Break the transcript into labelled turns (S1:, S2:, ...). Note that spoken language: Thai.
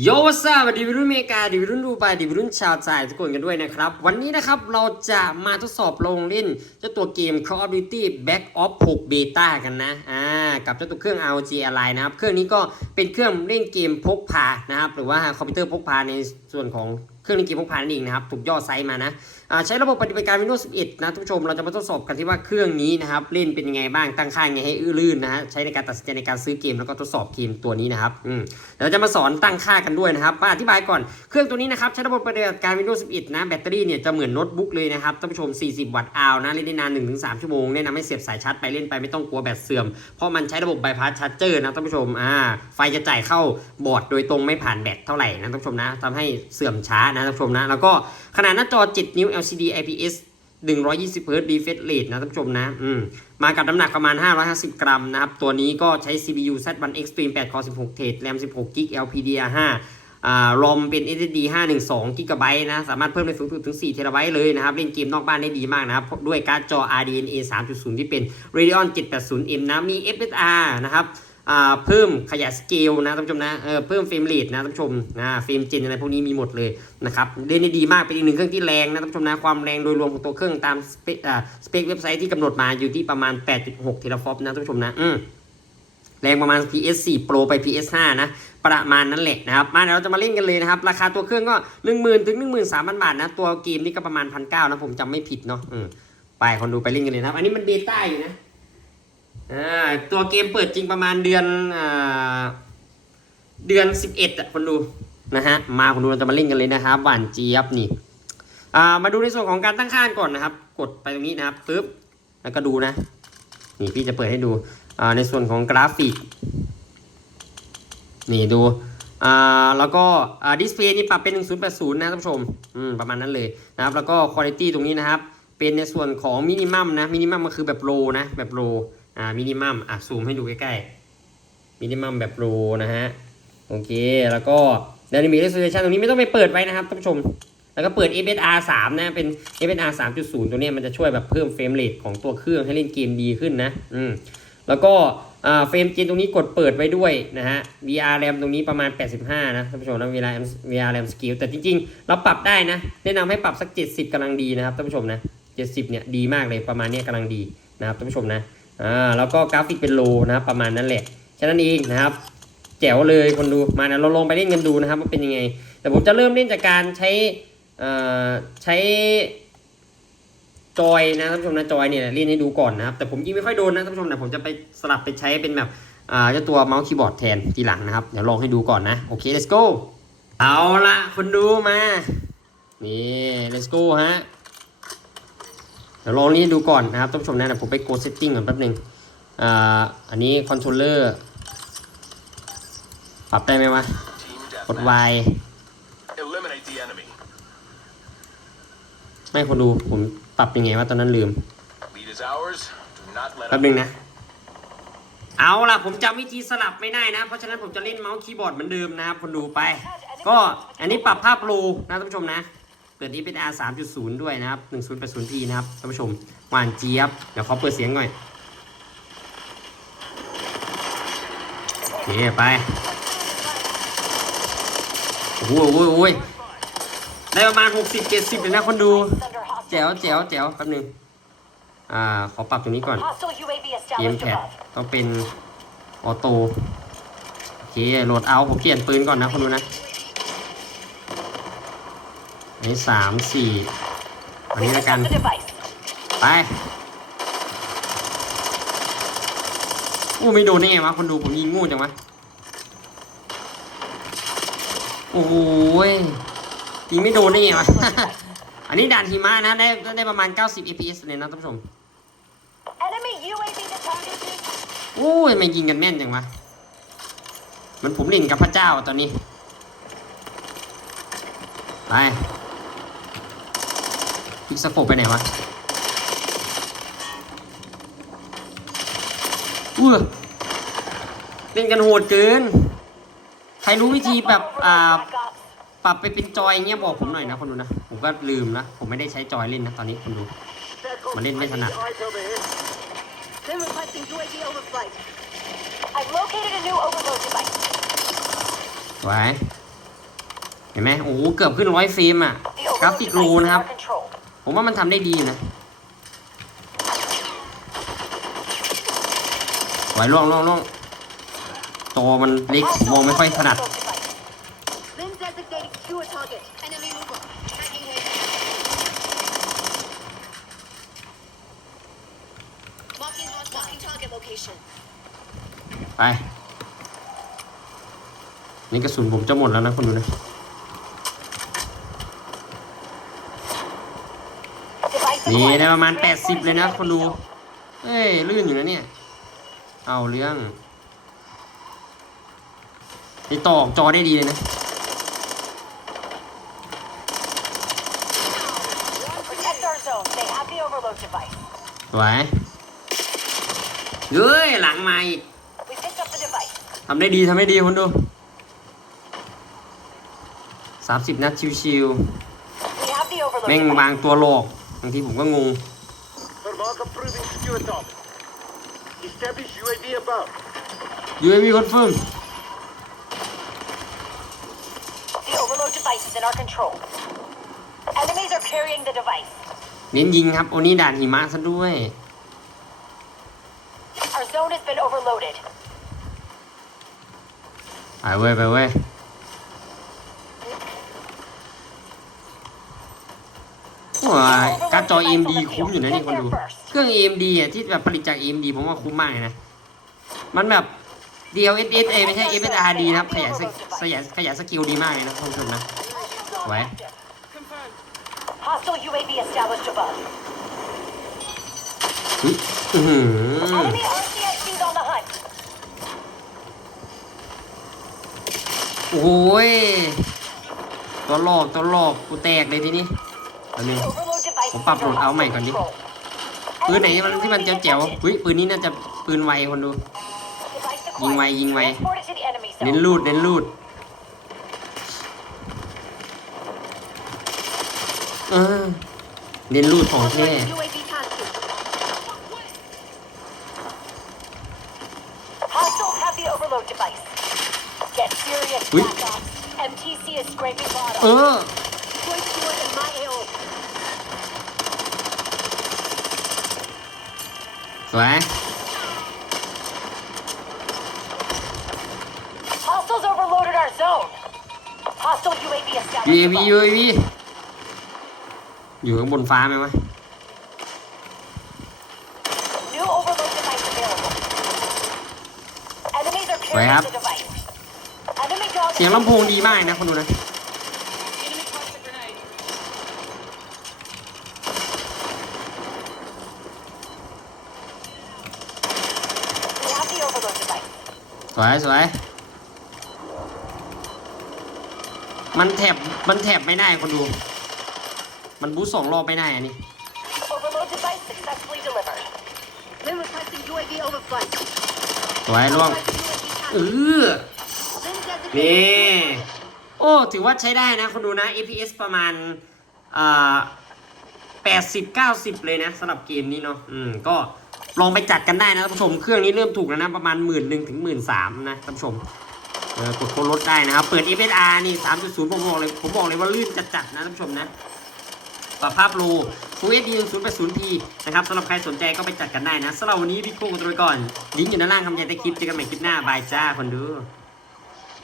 S1: โยวัสวัสดีวิรุ่นเมกาดีวิรุ่นดูไบดีวิรุ่นชาวไทยทุกคนกันด้วยนะครับ วันนี้นะครับเราจะมาทดสอบลงเล่นเจ้าตัวเกม Call of Duty Back Off 6 Beta กันนะอ่ากับเจ้าตัวเครื่อง ROG Ally นะครับ เครื่องนี้ก็เป็นเครื่องเล่นเกมพกพานะครับ หรือว่าคอมพิวเตอร์พกพาในส่วนของ เครื่องเล่นเกมพกพานั่นเองนะครับถูกย่อไซส์มานะใช้ระบบปฏิบัติการ Windows 11 นะท่านผู้ชมเราจะมาทดสอบกันที่ว่าเครื่องนี้นะครับเล่นเป็นยังไงบ้างตั้งค่ายังไงให้อื้อลื่นนะฮะใช้ในการตัดสินใจในการซื้อเกมแล้วก็ทดสอบเกมตัวนี้นะครับอืมเดี๋ยวเราจะมาสอนตั้งค่ากันด้วยนะครับมาอธิบายก่อนเครื่องตัวนี้นะครับใช้ระบบปฏิบัติการ Windows 11 นะแบตเตอรี่เนี่ยจะเหมือนโน้ตบุ๊กเลยนะครับท่านผู้ชม 40 วัตต์อาวนะเล่นได้นาน 1-3 ชั่วโมงแนะนำให้เสียบสายชาร์จไปเล่นไปไม่ต้องกลัวแบตเสื่อมเพราะมันใช้ระบบ bypass charger นะท่านผู้ชมอ่าไฟจะจ่ายเข้าบอร์ดโดยตรงไม่ผ่านแบตเท่าไหร่นะท่านผู้ชมนะทำให้เสื่อมช้านะท่านผู้ชมนะ แล้วก็ขนาดหน้าจอ 7 นิ้ว LCD IPS 120 Hz refresh rate นะท่านผู้ชมนะ อืม มากับน้ำหนักประมาณ 550 กรัมนะครับ ตัวนี้ก็ใช้ CPU Z1 Extreme 8 Core 16 Thread RAM 16 GB LPDDR5 อ่า ROM เป็น SSD 512 GB นะ สามารถเพิ่มได้สูงสุดถึง4 TB เลยนะครับ เล่นเกมนอกบ้านได้ดีมากนะครับ ด้วยการ์ดจอ RDNA 3.0 ที่เป็น Radeon 780M นะ มี FSR นะครับ เพิ่มขยายสเกลนะท่านผู้ชมนะเออเพิ่มเฟรมเรทนะท่านผู้ชมนะเฟรมเจนอะไรพวกนี้มีหมดเลยนะครับเล่นได้ดีมากเป็นอีกหนึ่งเครื่องที่แรงนะท่านผู้ชมนะความแรงโดยรวมของตัวเครื่องตามสเปคสเปคเว็บไซต์ที่กำหนดมาอยู่ที่ประมาณ 8.6เทราฟอปนะท่านผู้ชมนะอืมแรงประมาณ PS4 Pro ไป PS5 นะประมาณนั้นแหละนะครับมาเดี๋ยวเราจะมาเล่นกันเลยนะครับ ราคาตัวเครื่องก็ 10,000 ถึง 13,000 บาทนะ ตัวเกมนี่ก็ประมาณ 1,900นะผมจำไม่ผิดเนาะไปคนดูไปเล่นกันเลยนะครับ อันนี้มันเบต้าอยู่นะ ตัวเกมเปิดจริงประมาณเดือนเดือนสิบเอ็ดอะคนดูนะฮะมาคนดูเราจะมาเล่นกันเลยนะครับหวานเจี๊ยบนี่มาดูในส่วนของการตั้งค่าก่อนนะครับ กดไปตรงนี้นะครับปึ๊บแล้วก็ดูนะ นี่พี่จะเปิดให้ดูในส่วนของกราฟิก นี่ดูแล้วก็ดิสเพย์นี่ปรับเป็น 1080 นะท่านผู้ชมมประมาณนั้นเลยนะครับ แล้วก็คุณภาพตรงนี้นะครับ เป็นในส่วนของมินิมัมนะมินิมัมก็คือแบบโลนะแบบโล อ่ามินิมัมอะซูมให้ดูใกล้ๆมินิมัมแบบโปรนะฮะโอเค แล้วก็ด y นามิกเรสโซลูชันตรงนี้ไม่ต้องไปเปิดไว้นะครับท่านผู้ชม แล้วก็เปิด FSR 3นะ เป็น FSR 3.0 ตัวนี้มันจะช่วยแบบเพิ่มเฟรมเรทของตัวเครื่องให้เล่นเกมดีขึ้นนะ อืม แล้วก็อ่าเฟรมเจนตรงนี้กดเปิดไว้ด้วยนะฮะ VR RAM ตรงนี้ประมาณ 85 นะท่านผู้ชมนะ VR RAM VR RAM skill แต่จริงๆ เราปรับได้นะ แนะนำให้ปรับสัก 70กำลังดีนะครับท่านผู้ชมนะ 70 เนี่ยดีมากเลยประมาณนี้กำลังดีนะครับท่านผู้ชมนะ อ่าแล้วก็กราฟิกเป็นโลนะครับประมาณนั้นแหละแค่นั้นเองนะครับแจ๋วเลยคนดูมานะเราลองไปเล่นกันดูนะครับว่าเป็นยังไง แต่ผมจะเริ่มเล่นจากการใช้อ่าใช้จอยนะท่านผู้ชมนะจอยเนี่ยเล่นให้ดูก่อนนะครับแต่ผมยิงไม่ค่อยโดนนะท่านผู้ชมแต่ผมจะไปสลับไปใช้เป็นแบบอ่าเจ้าตัวเมาส์คีย์บอร์ดแทนทีหลังนะครับเดี๋ยวลองให้ดูก่อนนะโอเค let's go เอาละคนดูมานี่ let's go ฮะ เดี๋ยวลองนี้ดูก่อนนะครับท่านผู้ชมนะเดี๋ยวผมไป go setting ก่อนแป๊บหนึงอ่าอันนี้ controller ปรับได้ไหมวะ
S2: Team
S1: กด
S2: deathmatch.
S1: Y
S2: Eliminate the enemy.
S1: ไม่คนดูผมปรับยังไงวะตอนนั้นลืม
S2: Lead is ours. Do not let
S1: แป๊บ
S2: up.
S1: หนึงนะ เอาล่ะผมจำวิธีสลับไม่ได้นะ เพราะฉะนั้นผมจะเล่นเมาส์คีย์บอร์ดเหมือนเดิมนะครับคนดูไป ก็อันนี้ปรับภาพโปรนะท่านผู้ชมนะ เปิด FSR 3.0 ด้วยนะครับ 1080p นะครับ ท่านผู้ชม หวานเจี๊ยบ เดี๋ยวขอเปิดเสียงหน่อย โอเค ไป โอ้โหโอ้โหได้ประมาณ 60 70เลยนะคนดู แจ๋วแจ๋วแจ๋วแป๊บหนึง อ่า ขอปรับตรงนี้ก่อนเกมแพดต้องเป็น ออโต้ โอเค โหลดเอา ผมเปลี่ยนปืนก่อนนะคนดูนะ อันนี้สามสี่อันนี้แล้วกัน
S3: Pick up the device.
S1: ไปอู้ไม่โดนได้ไงวะคนดูผมยิงงูจังวะโอ้โหยยิงไม่โดนได้ไงวะ อันนี้ด่านหิมะนะได้ได้ประมาณ 90 fps เลยนะท่านผู้ชม
S3: Enemy UAV detected.
S1: โอ้ยไม่ยิงกันแม่นจังวะ มันผมเล่นกับพระเจ้าอะตอนนี้ ไป พิกสโคปไปไหนวะอุ้เล่นกันโหดเกิน ใครรู้วิธีแบบอ่าปรับไปเป็นจอยเงี้ยบอกผมหน่อยนะคนดูนะ ผมก็ลืมนะ ผมไม่ได้ใช้จอยเล่นนะตอนนี้คนดูมันเล่นไม่ถนัด
S3: They're requesting UAV overflight. I've located a new overload device.
S1: ไว้เห็นไหมโอ้เกือบขึ้นร้อยเฟรมอะ กราฟิก
S3: device
S1: โล
S3: is in
S1: นะครับ ผมว่ามันทำได้ดีนะไหวล่วงล่วงล่วงโตมันเล็กมองไม่ค่อยถนัดไป นี่กระสุนผมจะหมดแล้วนะคุณดูนะ นี่นะประมาณ
S3: แป
S1: ดสิบเลยนะคนดู เอ้ยลื่นอยู่นะเนี่ย เอาเรื่องไอต่อจอได้ดีเลยนะสวยเฮ้ยหลังมาอีกทำได้ดีทำได้ดีคนดูสามสิบนัดชิวๆแม่งบางตัวโลก บางทีผมก็งง
S4: Thermal approving secure top. Establish UAV above.
S1: UAV confirm
S3: The overload device is in our control. Enemies are carrying the device.
S1: เน้นยิงครับ โอ้นี่ด่านหิมะซะด้วย
S3: Our zone has been overloaded.
S1: ไปเว้ยไปเว้ยว้ายการ์ ดจอ AMD คุ้มอยู่นะนี่คนดู เครื่อง AMD อะที่แบบผลิตจาก AMD ผมว่าคุ้มมากเลยนะ มันแบบ DLSS เอยไม่ใช่ SSRD นะครับ ขยายสกขยายขยายสกิลดีมากเลยนะท่านผู้ชมนะไว้
S3: Hostile UAV established above.
S1: อุ๊ยอื้อหือ
S3: Enemy RCXDs on the hunt.
S1: โอ้ยตัวหลอกตัวหลอกกูแตกเลยทีนี้อันนี้
S3: The overload device is
S1: ผมปรับโหลดเอา
S3: under
S1: ใหม่ก่อนดิ
S3: control.
S1: ปืนไหน
S3: Enemy
S1: มันที่มัน
S3: UAV
S1: แจ๋วๆ
S3: detected.
S1: เฮ้ยปืนนี้น่าจะปืนไวคนดู
S3: Device
S1: ยิงไว
S3: acquired.
S1: ยิงไว
S3: Transported to the enemy
S1: เน้น
S3: zone.
S1: รูดเน้นรูด เออ เน้นรูดของแท้
S3: UAV tasking. Hostiles
S1: สวย
S3: Hostiles overloaded our zone. Hostile UAV established
S1: UAV
S3: above.
S1: UAV อยู่ข้างบนฟ้าไหมวะ
S3: New overload device available. Enemies are
S1: Wait,
S3: carrying
S1: up.
S3: the device. Enemy dog
S1: เสียงลำโพงดีมากนะคนดูนะ
S3: We have the overload device.
S1: สวยสวย มันแถบมันแถบไม่ได้คนดู มันบูสองรอบไม่ได้อันนี้
S3: Overload device successfully delivered. Then requesting UAV overflight.
S1: สวยล่วง เออนี่โอ้ ถือว่าใช้ได้นะ คนดูนะ APS ประมาณอ่า80 90 เลยนะสำหรับเกมนี้เนาะ อืม ก็ ลองไปจัดกันได้นะท่านผู้ชม เครื่องนี้เริ่มถูกแล้วนะประมาณหมื่นหนึ่งถึงหมื่นสามนะท่านผู้ชมกดโค้ดลดได้นะครับ เปิด FSR นี่3.0ผมบอกเลยผมบอกเลยว่าลื่นจัดจัดนะท่านผู้ชมนะปรับภาพโล Full HD 1080p นะครับสำหรับใครสนใจก็ไปจัดกันได้นะสำหรับวันนี้พี่โก้กันไปก่อนลิงก์อยู่ด้านล่างคำใจใต้คลิปเจอกันใหม่คลิปหน้าบายจ้าคนดู